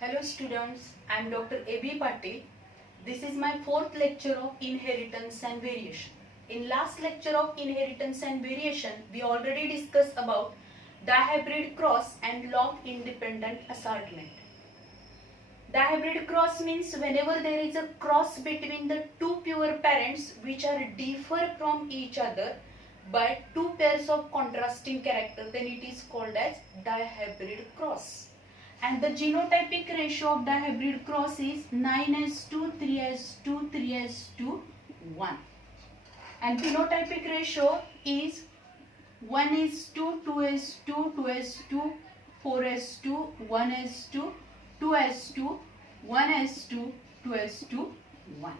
Hello students, I am Dr. A.B. Patil. This is my fourth lecture of inheritance and variation. In last lecture of inheritance and variation, we already discussed about dihybrid cross and law of independent assortment. Dihybrid cross means whenever there is a cross between the two pure parents which are differ from each other by two pairs of contrasting character, then it is called as dihybrid cross. And the genotypic ratio of dihybrid cross is 9:2, 3:2, 3:1. And phenotypic ratio is 1:2, 2:2, 2:2, 4:2, 1:2, 2:2, 1:2, 2:1.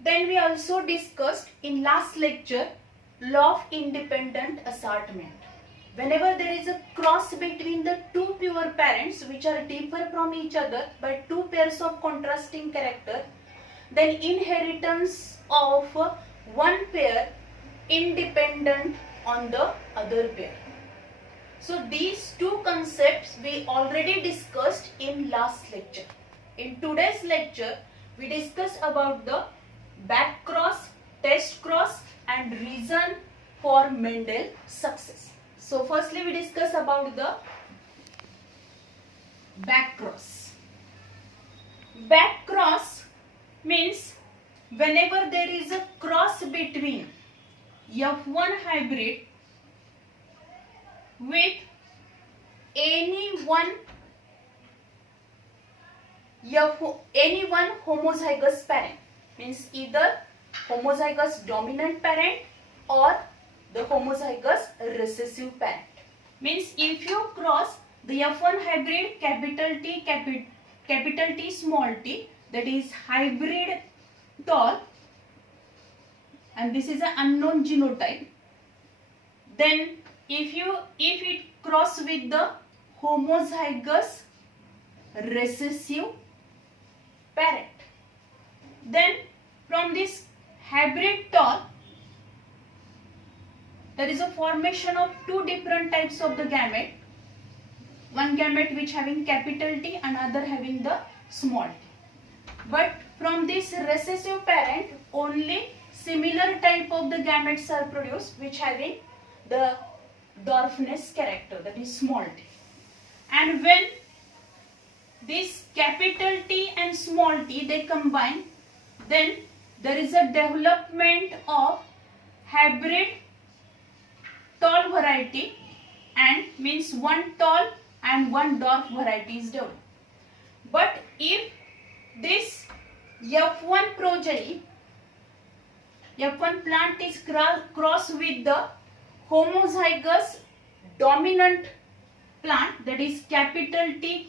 Then we also discussed in last lecture law of independent assortment. Whenever there is a cross between the two pure parents which are differ from each other by two pairs of contrasting character, then inheritance of one pair independent on the other pair. So these two concepts we already discussed in last lecture. In today's lecture, we discuss about the back cross, test cross and reason for Mendel success. So firstly we discuss about the back cross. Back cross means whenever there is a cross between F1 hybrid with any one homozygous parent, means either homozygous dominant parent or the homozygous recessive parent. Means if you cross the F1 hybrid capital T small t, that is hybrid tall, and this is an unknown genotype, then if it cross with the homozygous recessive parent, then from this hybrid tall there is a formation of two different types of the gamete. One gamete which having capital T, another having the small t. But from this recessive parent, only similar type of the gametes are produced which having the dwarfness character, that is small t. And when this capital T and small t they combine, then there is a development of hybrid tall variety, and means one tall and one dwarf variety is developed. But if this F1 progeny, F1 plant is crossed with the homozygous dominant plant, that is capital T,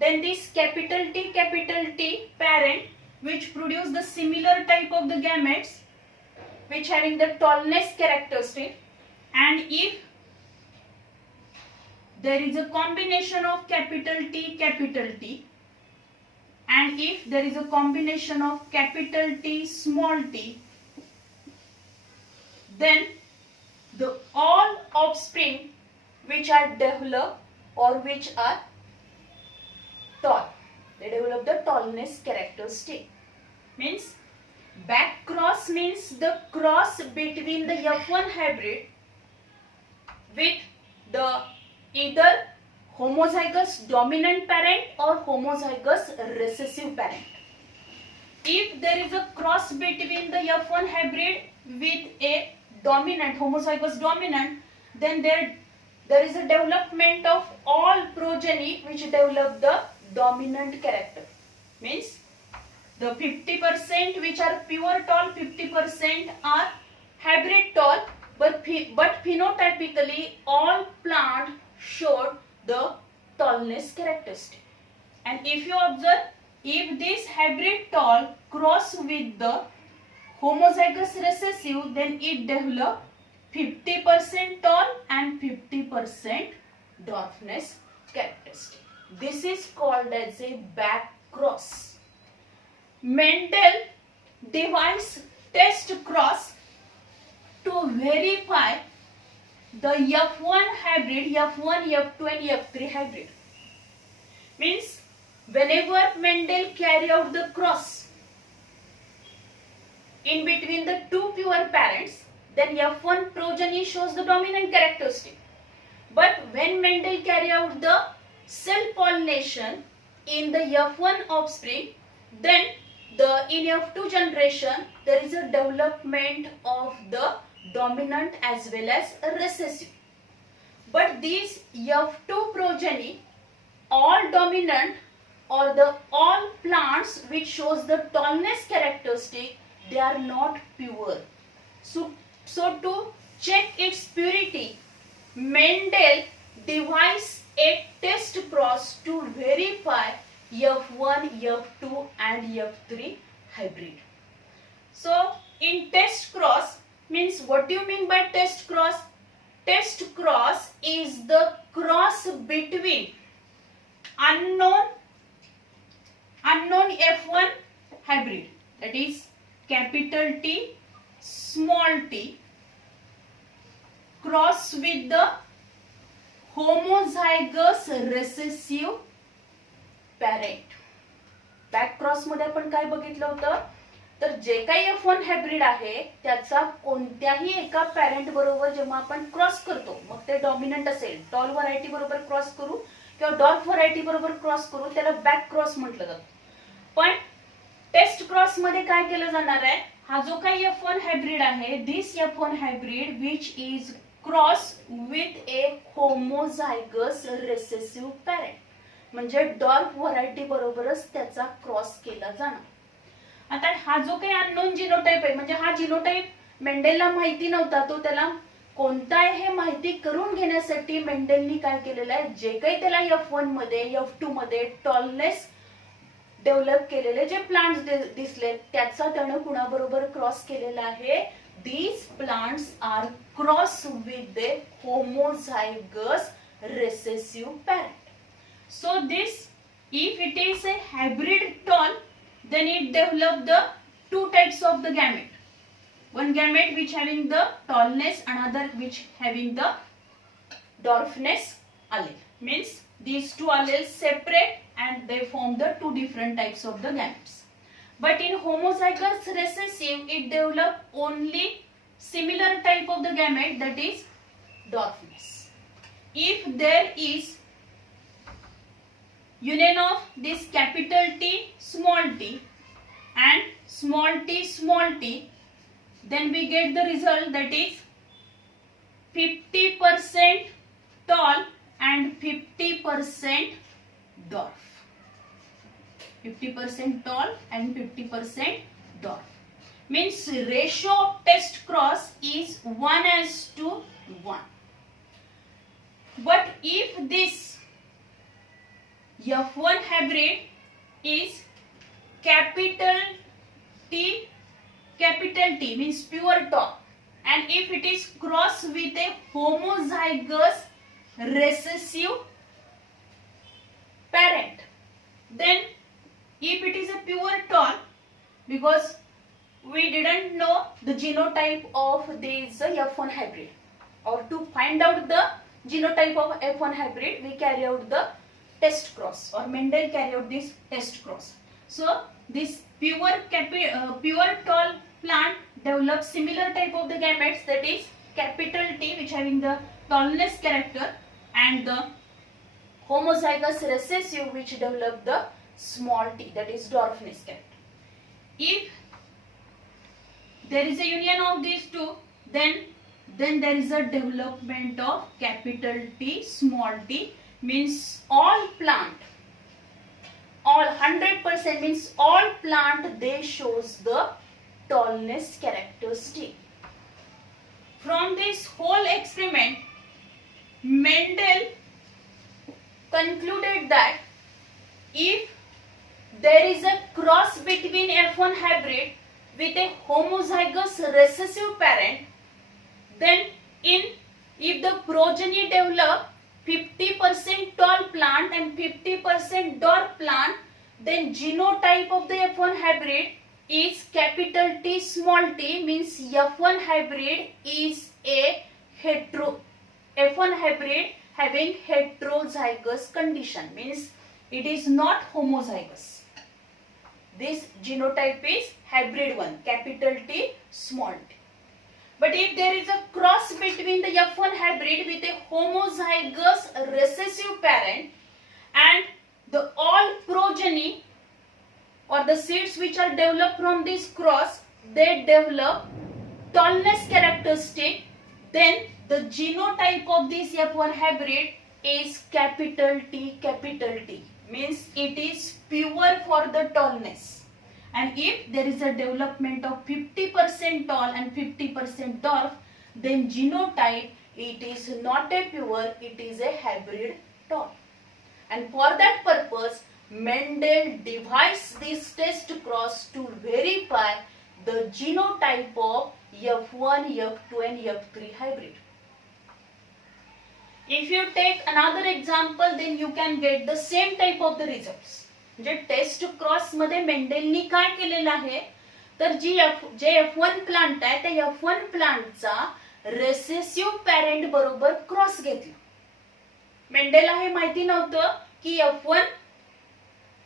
then this capital T parent which produce the similar type of the gametes which having the tallness characteristic, and if there is a combination of capital T, and if there is a combination of capital T, small t, then the all offspring which are developed or which are tall, they develop the tallness characteristic. Means back cross means the cross between the F1 hybrid with the either homozygous dominant parent or homozygous recessive parent. If there is a cross between the F1 hybrid with a dominant, homozygous dominant, then there is a development of all progeny which develop the dominant character. Means the 50% which are pure tall, 50% are hybrid tall, but phenotypically all plant showed the tallness characteristic. And if you observe, if this hybrid tall cross with the homozygous recessive, then it develop 50% tall and 50% dwarfness characteristic. This is called as a back cross. Mendel devised test cross to verify the F1 hybrid, F1, F2 and F3 hybrid. Means whenever Mendel carry out the cross in between the two pure parents, then F1 progeny shows the dominant characteristic. But when Mendel carry out the self-pollination in the F1 offspring, then in F2 generation there is a development of the dominant as well as recessive. But these F2 progeny, all dominant or the all plants which shows the tallness characteristic, they are not pure. So to check its purity, Mendel devised a test cross to verify F1, F2 and F3 hybrid. So in test cross, means what do you mean by test cross? Test cross is the cross between unknown F1 hybrid, that is capital T, small t, cross with the homozygous recessive parent. Back cross मध्ये आपण काय बघितलं होतं, तर जे काही F1 hybrid आहे त्याचा कोणत्याही एका पॅरेंट बरोबर जेव्हा आपण क्रॉस करतो, मग ते डॉमिनंट असेल, टॉल व्हरायटी बरोबर क्रॉस करू किंवा डॉर्फ व्हरायटी बरोबर क्रॉस करू, त्याला बॅक क्रॉस म्हटलं जातं. पण टेस्ट क्रॉस मध्ये काय केलं जाणार आहे, हा जो काही F1 हायब्रिड आहे, this F1 hybrid which is cross with A homozygous recessive parent, म्हणजे डॉर्फ व्हरायटी बरोबरच त्याचा क्रॉस केला जाणार. आता हा जो काही अननोन जिनोटाइप आहे, म्हणजे हा जिनोटाइप मेंडेलला माहिती नव्हता, तो त्याला कोणता आहे हे माहिती करून घेण्यासाठी मेंडेलनी काय केलेलं आहे, जे काही त्याला F1 मध्ये F2 मध्ये टॉलनेस डेव्हलप केलेले जे प्लांट्स दिसले, त्याचा त्यानं कुणाबरोबर क्रॉस केलेला आहे, these plants are cross with the homozygous recessive parent. So this, if it is a hybrid tall, then it develop the two types of the gamete. One gamete which having the tallness, another which having the dwarfness allele. Means these two alleles separate and they form the two different types of the gametes. But in homozygous recessive, it develop only similar type of the gamete, that is dwarfness. If there is union of this capital T small t and small t, then we get the result that is 50% tall and 50% dwarf. 50% tall and 50% dwarf. Means ratio of test cross is 1:1. But if this F1 hybrid is capital T means pure tall, and if it is cross with a homozygous recessive parent, then if it is a pure tall, because we didn't know the genotype of this F1 hybrid, or to find out the genotype of F1 hybrid, we carry out the test cross, or Mendel carry out this test cross. So this pure tall plant develops similar type of the gametes, that is capital T which having the tallness character, and the homozygous recessive which develop the small t, that is dwarfness character. If there is a union of these two, then there is a development of capital T small t, means all plant, all 100% means all plant, they shows the tallness characteristic. From this whole experiment, Mendel concluded that if there is a cross between F1 hybrid with a homozygous recessive parent, then if the progeny develop 50% tall plant and 50% dwarf plant, then genotype of the F1 hybrid is capital T small t, means F1 hybrid is a F1 hybrid having heterozygous condition, means it is not homozygous. This genotype is hybrid one, capital T, small t. But if there is a cross between the F1 hybrid with a homozygous recessive parent and the all progeny or the seeds which are developed from this cross, they develop tallness characteristic, then the genotype of this F1 hybrid is capital T, means it is pure for the tallness. And if there is a development of 50% tall and 50% dwarf, then genotype, it is not a pure, it is a hybrid tall. And for that purpose, Mendel devised this test cross to verify the genotype of F1, F2 and F3 hybrid. If you take another example, then you can get the same type of the results. म्हणजे test cross मध्ये मेंडेलनी काय केलेलं आहे, तर जे F1 plant आहे त्या F1 प्लांटचा रेसेसिव्ह पॅरेंट बरोबर क्रॉस घेतला. मेंडेलला हे माहिती नव्हतं की F1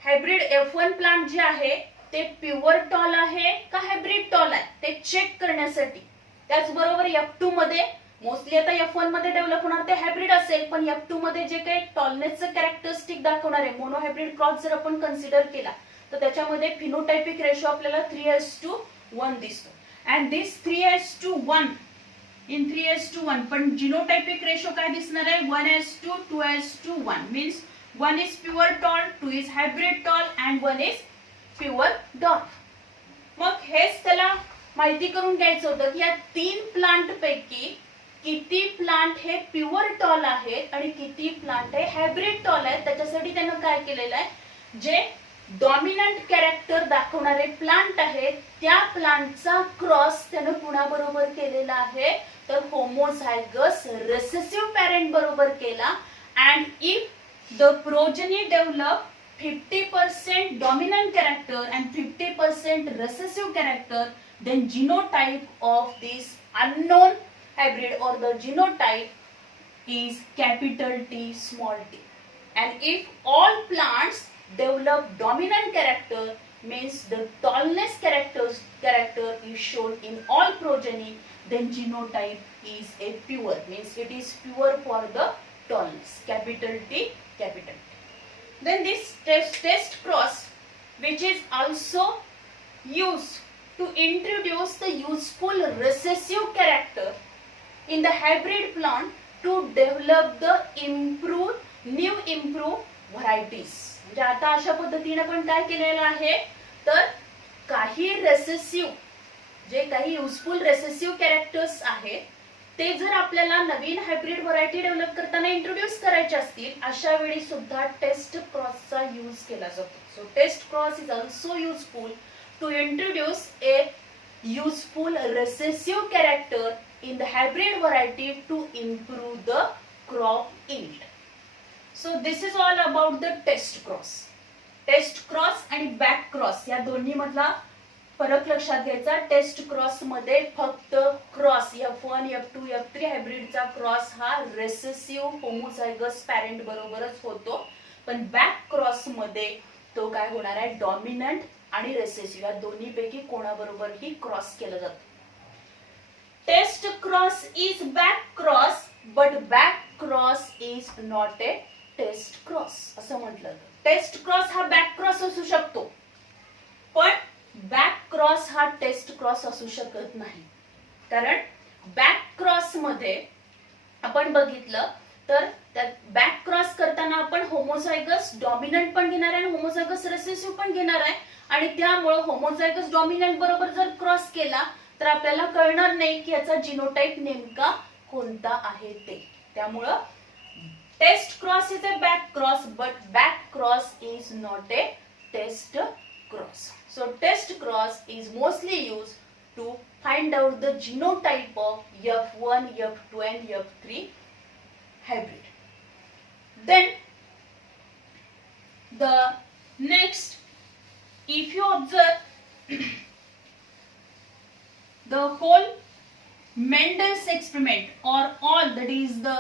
हायब्रिड F1 प्लांट जे आहे ते प्युअर टॉल आहे का हायब्रिड टॉल आहे ते चेक करण्यासाठी. त्याचबरोबर F2 मध्ये मोस्टली आता F1 मध्ये डेव्हलप होणार ते हायब्रिड असेल, पण F2 मध्ये जे काही टॉलनेसचं कॅरेक्टरिस्टिक दाखवणार आहे मोनोहायब्रिड क्रॉस जर आपण कन्सिडर केला तर त्याच्यामध्ये फिनोटायपिक रेशो आपल्याला 3:1 दिसतो. अँड दिस 3:1 इन 3:1, पण जिनोटायपिक रेशो काय दिसणार आहे 1:2:1, means 1 is pure tall, 2 is hybrid tall and 1 is pure dwarf. मग हेच त्याला माहिती करून घ्यायचं होतं की या 3 प्लांट पैकी किती प्लांट हे प्युअर टॉल आहेत आणि किती प्लांट हे हायब्रिड टॉल आहेत. त्याच्यासाठी त्यानं काय केलेलं आहे, जे डॉमिनंट कॅरेक्टर दाखवणारे प्लांट आहेत त्या प्लांटचा क्रॉस त्यानं कुणाबरोबर केलेला आहे, तर होमोझायगस रेसेसिव्ह पॅरेंट बरोबर केला. And if the progeny develop 50% dominant character and 50% recessive character, then genotype of this unknown hybrid or the genotype is capital T, small t. And if all plants develop dominant character, means the tallness character is shown in all progeny, then genotype is a pure, means it is pure for the tallness, capital T, capital T. Then this test cross, which is also used to introduce the useful recessive character in the hybrid plant to develop the new improved varieties. म्हणजे आता अशा पद्धतीने पण काय केलेलं आहे, तर काही रेसेसिव्ह जे काही युजफुल रेसेसिव्ह कॅरेक्टर्स आहेत ते जर आपल्याला नवीन हायब्रिड व्हरायटी डेव्हलप करताना इंट्रोड्यूस करायचे असतील, अशा वेळी सुद्धा टेस्ट क्रॉसचा यूज केला जातो. So test cross is also useful to introduce a useful recessive character in the hybrid variety to improve the crop yield. So this is all about the test cross. Test cross आणि back cross या दोन्ही मधला फरक लक्षात घ्यायचा. Test cross मध्ये फक्त cross F1, F2, F3 हायब्रिडचा क्रॉस हा रेसेसिव्ह होमोझायगस पॅरेंट बरोबरच होतो, पण बॅक क्रॉस मध्ये तो काय होणार आहे, डॉमिनंट आणि रेसेसिव्ह या दोन्ही पैकी कोणाबरोबरही क्रॉस केला जातो. Test cross is back cross, but back cross is not a test cross असं म्हटलं जातं. टेस्ट क्रॉस हा बॅक क्रॉस असू शकतो, पण बॅक क्रॉस हा टेस्ट क्रॉस असू शकत नाही. कारण बॅक क्रॉस मध्ये आपण बघितलं तर बॅक क्रॉस करताना आपण होमोझायगस डॉमिनंट पण घेणार आहे आणि होमोझायगस रेसेसिव्ह पण घेणार आहे, आणि त्यामुळे होमोझायगस डॉमिनंट बरोबर जर क्रॉस केला तर आपल्याला कळणार नाही की याचा जिनोटाइप नेमका कोणता आहे ते. त्यामुळे test cross is a back cross, but back cross is not a test cross. So test cross is mostly used to find out the genotype of F1, F2 and F3 hybrid. Then the next, if you observe the whole Mendel's experiment or all, that is the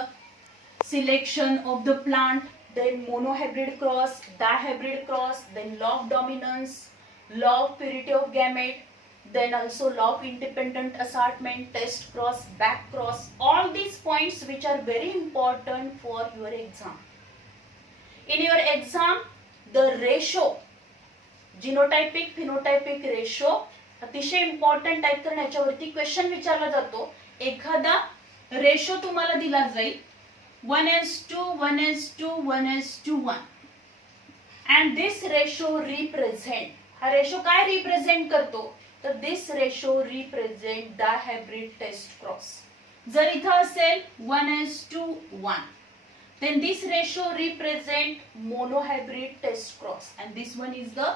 selection of the plant, then monohybrid cross, dihybrid cross, then law of dominance, law of purity of gamete, then also law of independent assortment, test cross, back cross, all these points which are very important for your exam. In your exam, the ratio, genotypic phenotypic ratio अतिशय इम्पॉर्टंट आहे, कारण याच्यावरती क्वेश्चन विचारला जातो. एखादा रेशो तुम्हाला दिला जाईल 1:1, 1:1, 1:1, and this ratio represent, हा रेशो काय रिप्रेझेंट करतो, तर this ratio represent dihybrid test cross. जर इथं असेल 1:1, then this ratio represent monohybrid test cross, and this one is the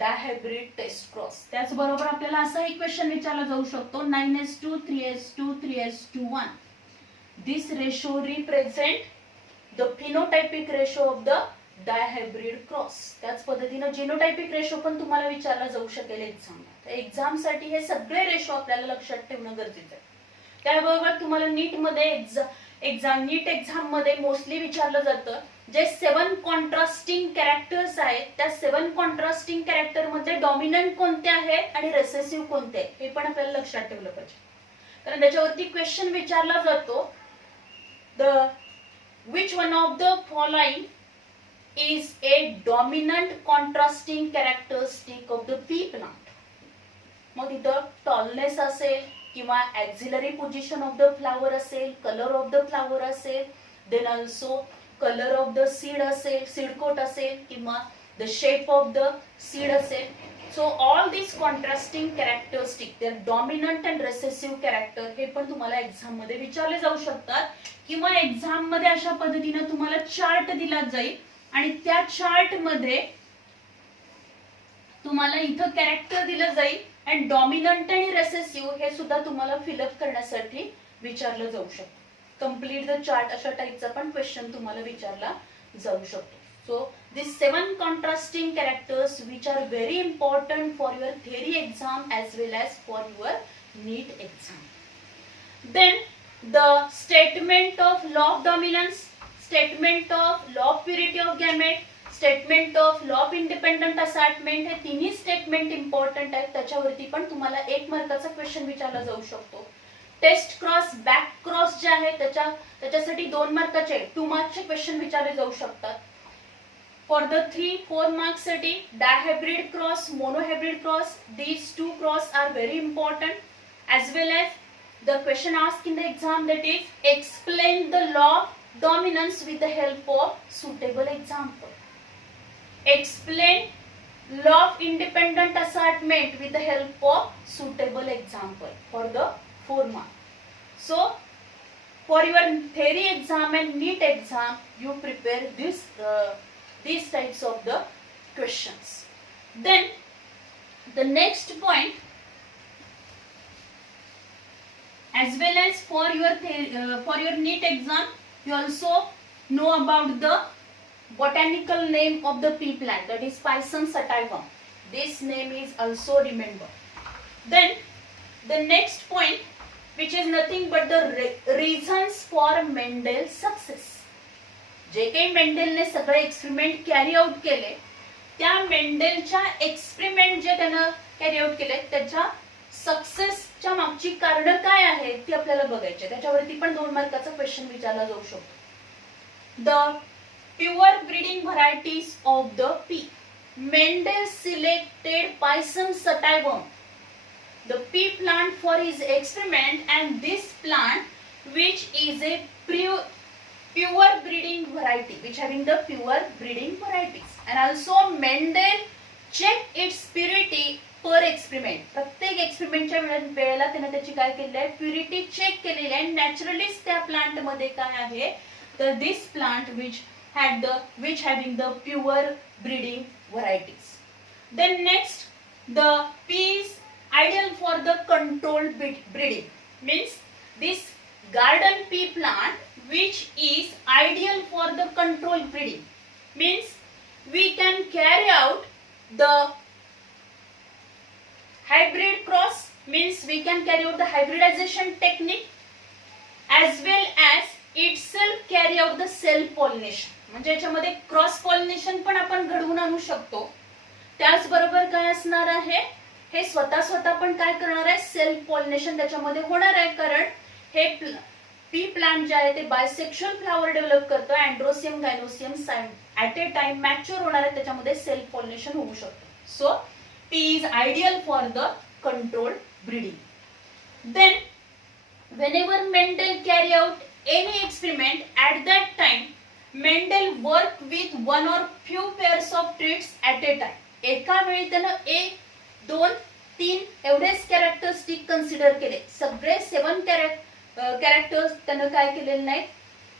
dihybrid test cross. त्याचबरोबर आपल्याला असाही क्वेश्चन विचारला जाऊ शकतो 9:2, 3:2, 3:1. This ratio represent the phenotypic ratio of the dihybrid cross. त्याच पद्धतीने genotypic ratio पण तुम्हाला विचारला जाऊ शकेल एक्झामला. तर एक्झाम साठी हे सगळे रेशो आपल्याला लक्षात ठेवणं गरजेचं आहे. त्याबरोबर तुम्हाला नीट मध्ये नीट एक्झाम मध्ये मोस्टली विचारलं जातं जे 7 कॉन्ट्रास्टिंग कॅरेक्टर्स आहेत, त्या 7 कॉन्ट्रास्टिंग कॅरेक्टर मध्ये डॉमिनंट कोणते आहेत आणि रेसेसिव्ह कोणते आहेत हे पण आपल्याला लक्षात ठेवलं पाहिजे. कारण त्याच्यावरती क्वेश्चन विचारला जातो which one of the following is a dominant contrasting characteristic of the pea plant. मग इथं टॉलनेस असेल किंवा axillary position of the flower असेल, कलर ऑफ द फ्लावर असेल, then also colour of the seed असेल, सीड कोट असेल किंवा the shape of the seed असेल. So all this contrasting characteristic, their dominant and recessive character हे पण तुम्हाला एक्झाम मध्ये विचारले जाऊ शकतात. किंवा एक्झाम मध्ये अशा पद्धतीने तुम्हाला चार्ट दिला जाईल आणि त्या चार्ट मध्ये तुम्हाला इथं कॅरेक्टर दिलं जाईल अँड डॉमिनंट आणि रेसेसिव्ह हे सुद्धा तुम्हाला फिलअप करण्यासाठी विचारलं जाऊ शकतं. कंप्लीट द चार्ट अशा टाइपचा पण क्वेश्चन तुम्हाला विचारला जाऊ शकतो. So this 7 contrasting characters which are very important for your theory exam as well as for your NEET exam. Then the statement of law of dominance, statement of law of purity of gamete, statement of law of independent assortment, हे तिन्ही statement important आहेत. त्याच्यावरती पण तुम्हाला 1 मार्काचा क्वेश्चन विचारला जाऊ शकतो. टेस्ट क्रॉस, बॅक क्रॉस जे आहे त्याच्यासाठी 2 मार्काचे 2 मार्कचे क्वेश्चन विचारले जाऊ शकतात. फॉर द 3-4 मार्क्स साठी dihybrid cross, monohybrid cross, these 2 cross are very important as well as the question asked in the exam, that is explain the law of dominance with the help of suitable example. Explain law of independent assortment with the help of suitable example for the 4 marks. So for your theory exam and NEET exam, you prepare these types of the questions. Then the next point, as well as for your NEET exam, you also know about the botanical name of the pea plant, that is Pisum sativum. This name is also remembered. Then the next point, which is nothing but the reasons for Mendel's success. जे काही मेंडेलने सगळे experiment carry out केले, त्या मेंडेलच्या एक्सपेरिमेंट जे त्यानं carry out केले त्याच्या सक्सेसच्या मागची कारण काय आहेत ती आपल्याला बघायची. त्याच्यावरती पण 2 मार्काचा क्वेश्चन विचारला जाऊ शकतो. The pure breeding varieties of the pea. Mendel selected Pisum sativum, the pea plant, for his experiment, and this plant, which is a pure breeding variety, which having the pure breeding varieties, and also Mendel checked its purity per experiment. प्रत्येक एक्सपेरिमेंटच्या वेळेला त्याने त्याची काय केली आहे, purity check केलेली आहे. नॅचरलीच त्या प्लांट मध्ये काय आहे, तर this plant which having the pure breeding varieties. Then next, the pea is ideal for the controlled breeding, means this garden pea plant which is ideal for the controlled breeding, means we can carry out the hybrid cross, means we can carry out the hybridization technique, as well as itself carry out the self pollination. म्हणजे याच्यामध्ये cross pollination पण आपण घडवून आणू शकतो. त्याचबरोबर काय असणार आहे, हे स्वतः पण काय करणार आहे, सेल्फ पॉलिनेशन त्याच्यामध्ये होणार आहे. कारण हे पी प्लांट जे आहे ते बायसेक्शुअल फ्लावर डेव्हलप करतो. Androecium gynoecium at a time mature होणार आहे, त्याच्यामध्ये सेल्फ पॉलिनेशन होऊ शकतं. So P is ideal for the controlled breeding. Then whenever Mendel carry out any experiment at that time, Mendel work with one or few pairs of traits at a time. एका वेळी त्यानं 1, 2, 3 एवढेच characteristic consider केले. सगळे 7 कॅरेक्टर्स त्यानं काय केलेले नाहीत.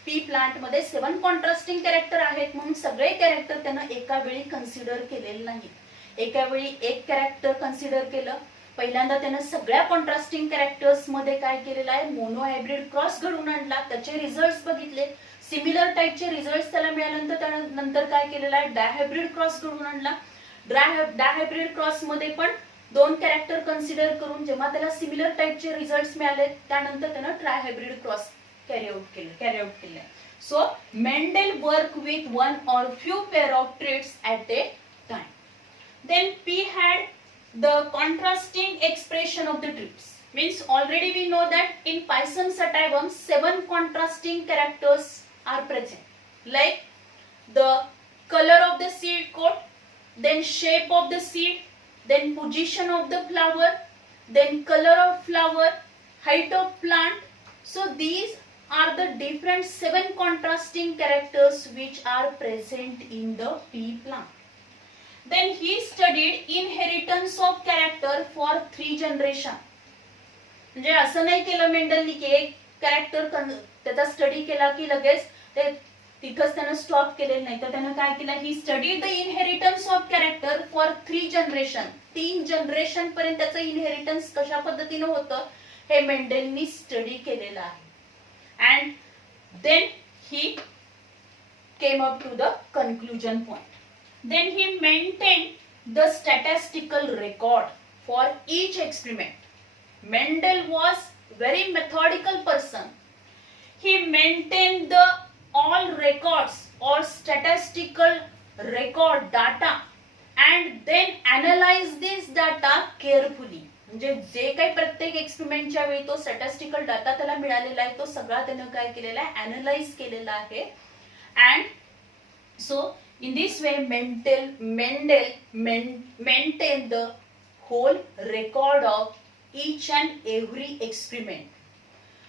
पी प्लांट मध्ये 7 कॉन्ट्रास्टिंग कॅरेक्टर आहेत म्हणून सगळे कॅरेक्टर त्यानं एका वेळी कन्सिडर केलेले नाहीत. एका वेळी एक कॅरेक्टर कन्सिडर केलं. पहिल्यांदा त्यानं सगळ्या कॉन्ट्रास्टिंग कॅरेक्टर्स मध्ये काय केलेलं आहे, मोनो हायब्रिड क्रॉस घडवून आणला. त्याचे रिझल्ट बघितले. सिमिलर टाईपचे रिझल्ट त्याला मिळाल्यानंतर त्यानंतर काय केलेलं आहे, डायहायब्रिड क्रॉस घडवून आणला. डायहायब्रिड क्रॉस मध्ये पण 2 कॅरेक्टर कन्सिडर करून जेव्हा त्याला सिमिलर टाईपचे रिझल्ट मिळाले त्यानंतर त्यानं ट्रायहायब्रिड क्रॉस कॅरी आउट केले. So Mendel work with 1 or few pair of traits at a time. Then P had the contrasting expression of the traits. Means already we know that in Pisum sativum 7 contrasting characters are present, like the color of the seed coat, then shape of the seed, then position of the flower, then color of flower, height of plant. So these are the different 7 contrasting characters which are present in the pea plant. Then he studied inheritance of character for 3 generations. म्हणजे असं नाही केलं मेंडलनी की एक कॅरेक्टर त्याचा स्टडी केला की लगेच ते तिथंच त्यानं स्टॉप केलेलं नाही. तर त्यानं काय केलं, he studied the inheritance of character for 3 जनरेशन. 3 जनरेशन पर्यंत त्याचं इनहेरिटन्स कशा पद्धतीनं होतं हे मेंडलनी स्टडी केलेलं आहे. And then he came up to the conclusion point. Then he maintained the statistical record for each experiment. Mendel was very methodical person. He maintained the all records or statistical record data and then analyzed this data carefully. म्हणजे जे काही प्रत्येक एक्सपेरिमेंटच्या वेळी तो statistical data त्याला मिळालेला आहे तो सगळा त्यानं काय केलेला आहे, अनालाइज केलेला आहे. And so in this way Mendel maintained the whole record of each and every experiment.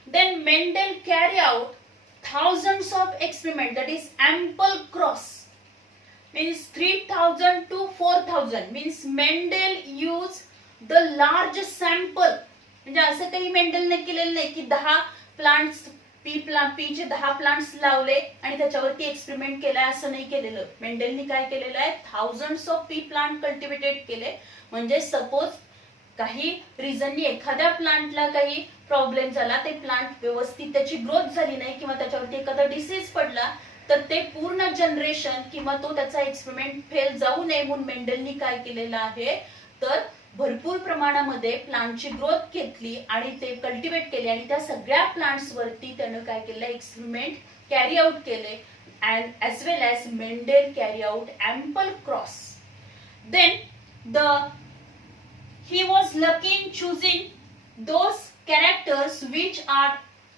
Then Mendel carried out thousands of experiments, that is ample cross, means 3000 to 4000. means Mendel used the large sample. म्हणजे असं काही मेंडलने केलेलं नाही की 10 प्लांट्स पीचे 10 प्लांट्स लावले आणि त्याच्यावरती एक्सपेरिमेंट केलाय, असं नाही केलेलं. मेंडलनी काय केलेलं आहे, thousands of P plant cultivated केले. म्हणजे सपोज काही रिझननी एखाद्या प्लांटला काही प्रॉब्लेम झाला, ते प्लांट व्यवस्थित त्याची ग्रोथ झाली नाही किंवा त्याच्यावरती एखादा डिसीज पडला तर ते पूर्ण जनरेशन किंवा तो त्याचा एक्सपेरिमेंट फेल जाऊ नये म्हणून मेंडलनी काय केलेलं आहे, तर भरपूर प्रमाणामध्ये प्लांटची ग्रोथ घेतली आणि ते कल्टिवेट केले आणि त्या सगळ्या प्लांट्स वरती त्यानं काय केलं, एक्सपेरिमेंट कॅरी आउट केले. And as well as Mendel carry out ample cross. Then he was lucky in choosing those characters which are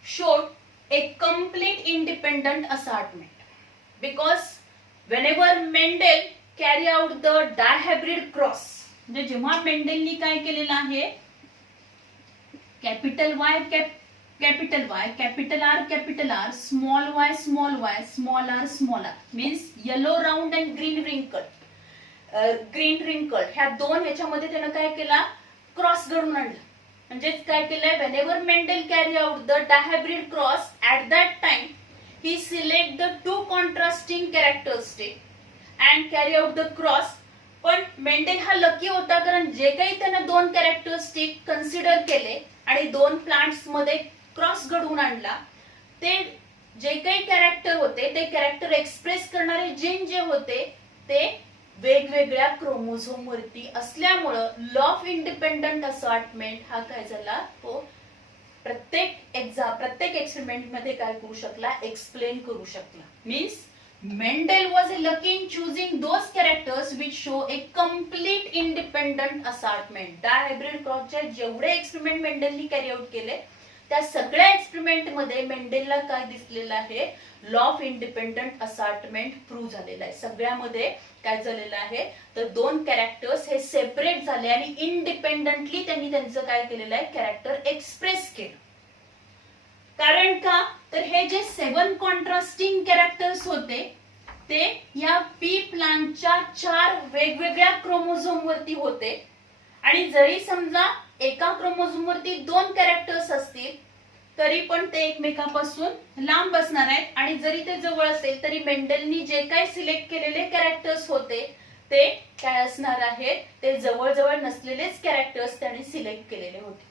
showed a complete independent assortment, because whenever Mendel carry out the dihybrid cross, म्हणजे जेव्हा मेंडेलनी काय केलेलं आहे, capital Y capital Y, capital R, small Y small R means yellow round and green wrinkle ह्या 2 ह्याच्यामध्ये त्यानं काय केला, क्रॉस घडवून आणला. म्हणजेच काय केलंय, whenever Mendel carry out the dihybrid cross at that time he select the 2 contrasting characteristic and carry out the cross. पण मेंडेल हा लकी होता कारण जे काही त्यानं 2 कॅरेक्टरिस्टिक कन्सिडर केले आणि 2 प्लांट्स मध्ये क्रॉस घडवून आणला, ते जे काही कॅरेक्टर होते ते कॅरेक्टर एक्सप्रेस करणारे जीन जे होते ते वेगवेगळ्या क्रोमोझोम वरती असल्यामुळं लॉ ऑफ इंडिपेंडंट असॉर्टमेंट हा काय झाला, तो प्रत्येक एक्सपेरिमेंट मध्ये काय करू शकला, एक्सप्लेन करू शकला. Means Mendel was lucky in choosing those characters which show a complete independent assortment. Dihybrid क्रॉसचे जेवढे एक्सपेरिमेंट मेंडेलनी कॅरी आउट केले त्या सगळ्या एक्सपेरिमेंट मध्ये मेंडेलला काय दिसलेलं आहे, law of independent assortment prove झालेला आहे. सगळ्यामध्ये काय झालेलं आहे तर दोन कॅरेक्टर्स हे सेपरेट झाले आणि इंडिपेंडंटली त्यांनी त्यांचं काय केलेलं आहे, कॅरेक्टर एक्सप्रेस केलं. कारण का तर हे जे 7 कॉन्ट्रास्टिंग कॅरेक्टर्स होते ते या पी प्लांटच्या 4 वेगवेगळ्या क्रोमोझोम वरती होते आणि जरी समजा एका क्रोमोझोम वरती 2 कॅरेक्टर्स असतील तरी पण ते एकमेकांपासून लांब असणार आहेत आणि जरी ते जवळ असेल तरी मेंडेलनी जे काही सिलेक्ट केलेले कॅरेक्टर्स होते ते काय असणार आहेत, ते जवळजवळ नसलेलेच कॅरेक्टर्स त्यांनी सिलेक्ट केलेले होते.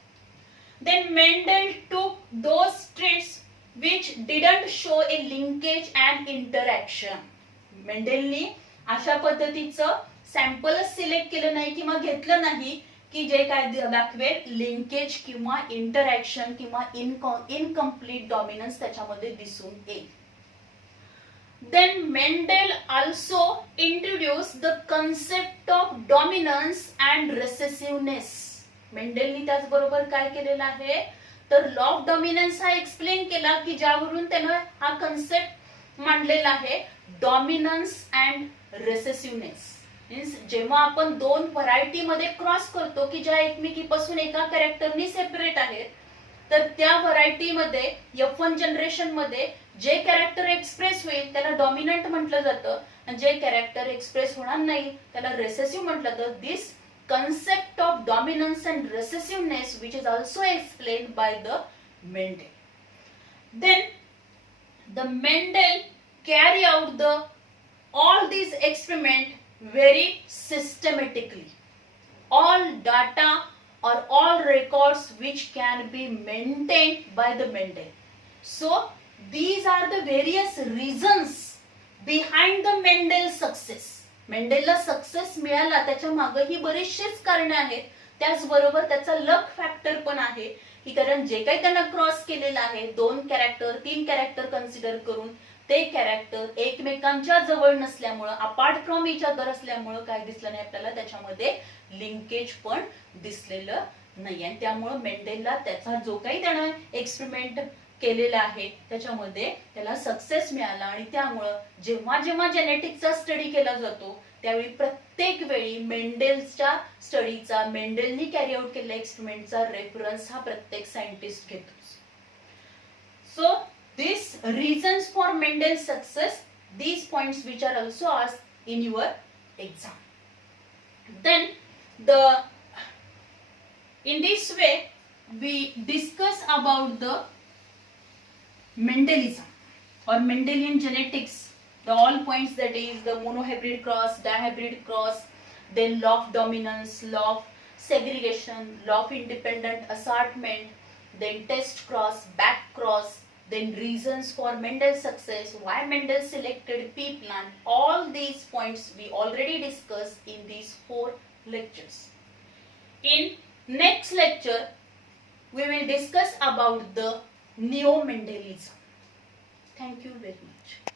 Then Mendel took those traits which didn't show a linkage and interaction. मेंडेलनी अशा पद्धतीचं सॅम्पलच सिलेक्ट केलं नाही किंवा घेतलं नाही की जे काय दाखवेल लिंकेज किंवा इंटरॅक्शन किंवा इनकम्प्लीट डॉमिनन्स त्याच्यामध्ये दिसून येईल. Then Mendel also introduced the concept of dominance and recessiveness. मेंडेलनी त्याचबरोबर काय केलेलं आहे तर लॉ ऑफ डॉमिनन्स हा एक्सप्लेन केला की ज्यावरून त्यानं हा कन्सेप्ट मांडलेला आहे डॉमिनन्स अँड रेसेसिव्हनेस. मीन्स जेव्हा आपण 2 व्हरायटी मध्ये क्रॉस करतो की ज्या एकमेकीपासून एका कॅरेक्टरनी सेपरेट आहेत तर त्या व्हरायटी मध्ये F1 जनरेशन मध्ये जे कॅरेक्टर एक्सप्रेस होईल त्याला डॉमिनंट म्हटलं जातं आणि जे कॅरेक्टर एक्सप्रेस होणार नाही त्याला रेसेसिव्ह म्हटलं जातं. This concept of dominance and recessiveness which is also explained by the Mendel. Then the Mendel carry out all these experiment very systematically. All data or all records which can be maintained by the Mendel. So these are the various reasons behind the Mendel success. मेंडेलला success मिळाला त्याच्या मागे ही बरीचशीच कारणे आहेत. त्याचबरोबर त्याचा luck factor पण आहे की कारण जे काही त्यांना क्रॉस केलेलं आहे 2 कॅरेक्टर 3 कॅरेक्टर कन्सिडर करून ते कॅरेक्टर एकमेकांच्या जवळ नसल्यामुळं अपार्ट फ्रॉम इच अदर असल्यामुळं काय दिसलं नाही आपल्याला त्याच्यामध्ये लिंकेज पण दिसलेलं नाही आणि त्यामुळं मेंडेलला त्याचा जो काही त्यानं एक्सपेरिमेंट केलेला आहे त्याच्यामध्ये त्याला सक्सेस मिळाला आणि त्यामुळं जेव्हा जेव्हा जेनेटिक्सचा स्टडी केला जातो त्यावेळी प्रत्येक वेळी मेंडेलच्या स्टडीचा मेंडेलनी कॅरी आउट केलेल्या एक्सपेरिमेंटचा रेफरन्स हा प्रत्येक सायंटिस्ट घेतो. So this reasons for Mendel success, these points which are also asked in your exam. Then in this way we discuss about the Mendelism or Mendelian genetics, the all points that is the monohybrid cross, dihybrid cross, then law of dominance, law of segregation, law of independent assortment, then test cross, back cross, then reasons for Mendel's success, why Mendel selected pea plant. All these points we already discussed in these 4 lectures. In next lecture we will discuss about the Neo-Mendelism. Thank you very much.